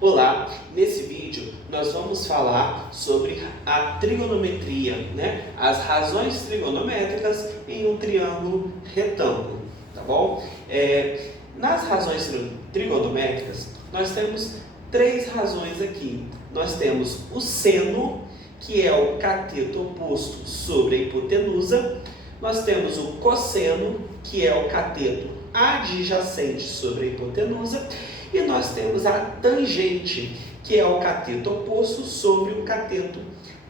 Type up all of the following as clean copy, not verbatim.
Olá, nesse vídeo nós vamos falar sobre a trigonometria, as razões trigonométricas em um triângulo retângulo, tá bom? Nas razões trigonométricas nós temos três razões aqui. Nós temos o seno, que é o cateto oposto sobre a hipotenusa. Nós temos o cosseno, que é o cateto adjacente sobre a hipotenusa. E nós temos a tangente, que é o cateto oposto sobre o cateto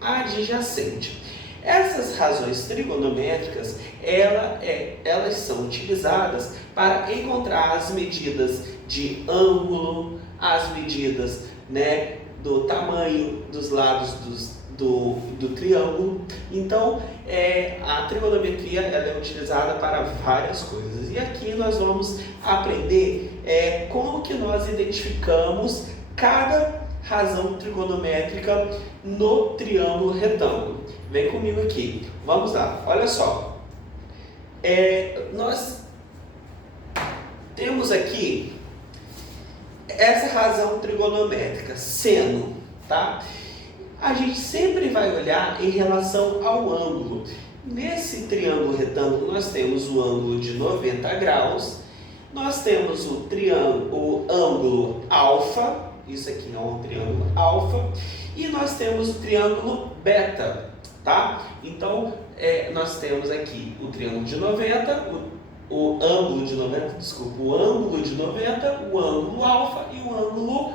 adjacente. Essas razões trigonométricas, elas são utilizadas para encontrar as medidas de ângulo, as medidas do tamanho dos lados do triângulo. Então, a trigonometria ela é utilizada para várias coisas. E aqui nós vamos aprender como que nós identificamos cada razão trigonométrica no triângulo retângulo. Vem comigo aqui. Vamos lá. Olha só. Nós temos aqui essa razão trigonométrica, seno, tá? A gente sempre vai olhar em relação ao ângulo. Nesse triângulo retângulo, nós temos o ângulo de 90 graus, nós temos o ângulo alfa, isso aqui é um triângulo alfa, e nós temos o triângulo beta, tá? Então, nós temos aqui o triângulo de 90, o ângulo de 90, o ângulo de 90, o ângulo alfa e o ângulo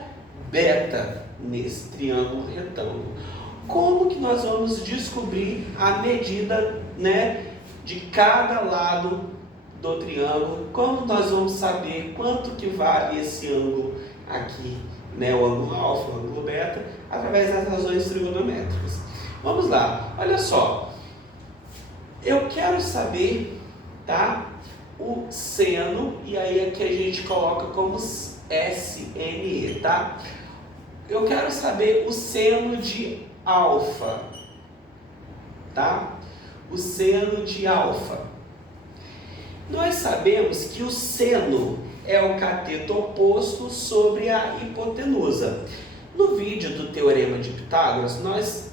beta nesse triângulo retângulo. Como que nós vamos descobrir a medida, de cada lado do triângulo? Como nós vamos saber quanto que vale esse ângulo aqui, o ângulo alfa, o ângulo beta, através das razões trigonométricas? Vamos lá, olha só. Eu quero saber, tá, o seno, e aí aqui a gente coloca como SNE, tá? Eu quero saber o seno de alfa, tá? O seno de alfa. Nós sabemos que o seno é o cateto oposto sobre a hipotenusa. No vídeo do Teorema de Pitágoras, nós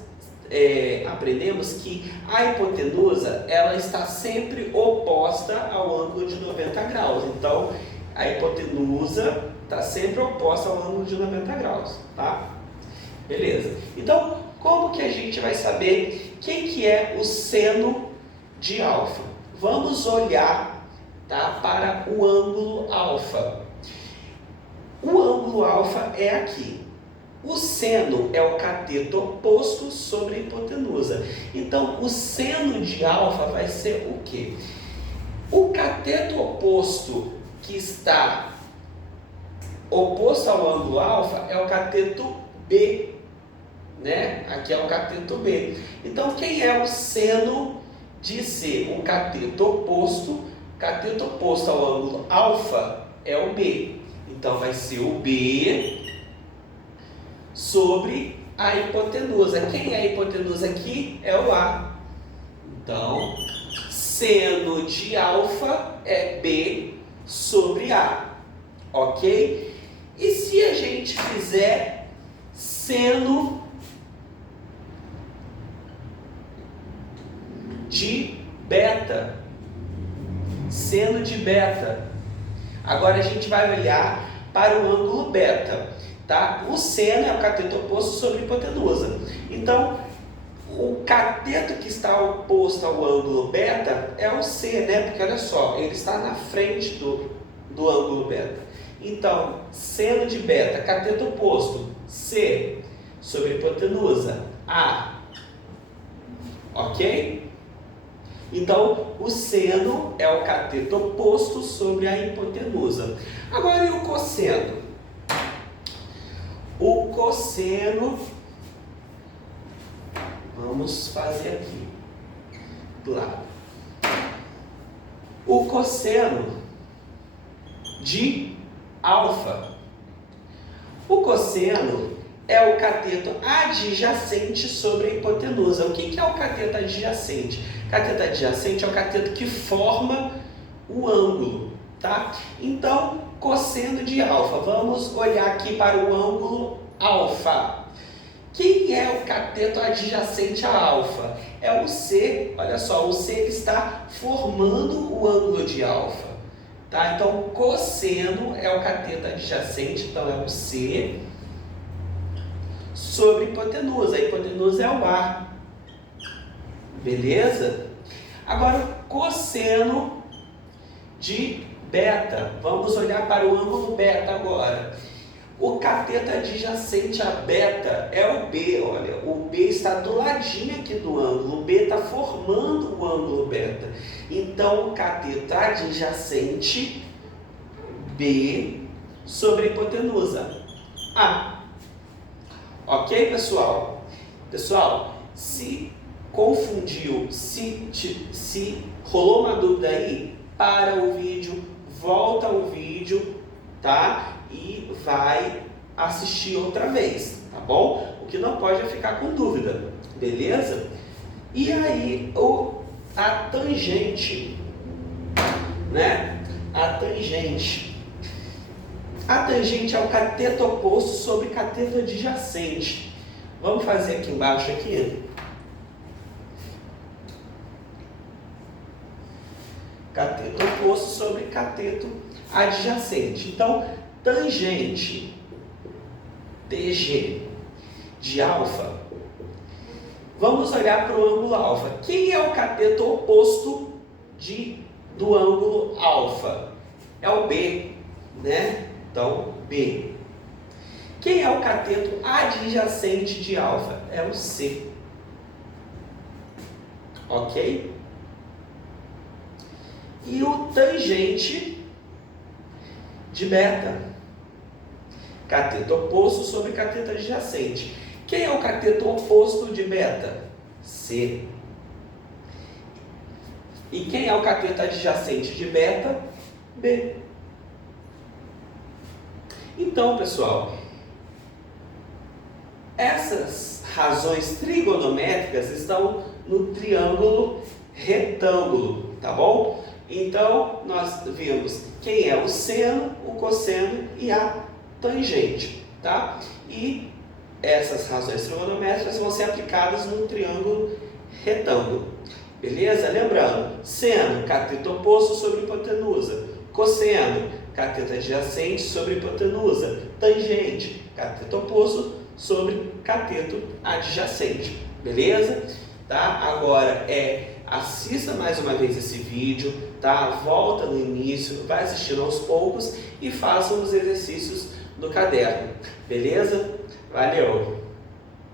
aprendemos que a hipotenusa ela está sempre oposta ao ângulo de 90 graus. Então, a hipotenusa está sempre oposta ao ângulo de 90 graus, tá? Beleza. Então, como que a gente vai saber quem que é o seno de alfa? Vamos olhar, tá, para o ângulo alfa. O ângulo alfa é aqui. O seno é o cateto oposto sobre a hipotenusa. Então, o seno de alfa vai ser o quê? O cateto oposto que está oposto ao ângulo alfa é o cateto B, Aqui é o cateto B. Então, quem é o seno de C? O cateto oposto ao ângulo alfa é o B. Então, vai ser o B sobre a hipotenusa. Quem é a hipotenusa aqui? É o A. Então, seno de alfa é B sobre A. Ok? E se a gente fizer seno de beta? Seno de beta. Agora a gente vai olhar para o ângulo beta, tá? O seno é o cateto oposto sobre a hipotenusa. Então, o cateto que está oposto ao ângulo beta é o C, Porque olha só, ele está na frente do ângulo beta. Então, seno de beta, cateto oposto, C, sobre a hipotenusa, A. Ok? Então, o seno é o cateto oposto sobre a hipotenusa. Agora, e o cosseno? O cosseno, vamos fazer aqui, do lado. O cosseno de alfa. O cosseno é o cateto adjacente sobre a hipotenusa. O que é o cateto adjacente? O cateto adjacente é o cateto que forma o ângulo, tá? Então, cosseno de alfa. Vamos olhar aqui para o ângulo alfa. Quem é o cateto adjacente a alfa? É o C. Olha só, o C que está formando o ângulo de alfa. Tá? Então, cosseno é o cateto adjacente, então é o C, sobre hipotenusa. A hipotenusa é o A. Beleza? Agora, cosseno de beta. Vamos olhar para o ângulo beta agora. O cateto adjacente a beta é o B, olha, o B está do ladinho aqui do ângulo, o B está formando o ângulo beta. Então, o cateto adjacente B sobre a hipotenusa A. Ok, pessoal? Pessoal, se confundiu, se rolou uma dúvida aí, para o vídeo, volta ao vídeo, tá? E vai assistir outra vez, tá bom? O que não pode é ficar com dúvida, beleza? E aí, a tangente, né? A tangente é o cateto oposto sobre cateto adjacente. Vamos fazer aqui embaixo aqui. Cateto oposto sobre cateto adjacente. Então, tangente TG de alfa. Vamos olhar para o ângulo alfa. Quem é o cateto oposto do ângulo alfa? É o B, né? Então, B. Quem é o cateto adjacente de alfa? É o C. Ok? E o tangente de beta. Cateto oposto sobre cateto adjacente. Quem é o cateto oposto de beta? C. E quem é o cateto adjacente de beta? B. Então, pessoal, essas razões trigonométricas estão no triângulo retângulo, tá bom? Então, nós vimos quem é o seno, o cosseno e a tangente, tá? E essas razões trigonométricas vão ser aplicadas no triângulo retângulo, beleza? Lembrando, seno, cateto oposto sobre hipotenusa, cosseno, cateto adjacente sobre hipotenusa, tangente, cateto oposto sobre cateto adjacente, beleza? Tá? Agora assista mais uma vez esse vídeo, tá? Volta no início, vai assistindo aos poucos e façam os exercícios do caderno, beleza? Valeu!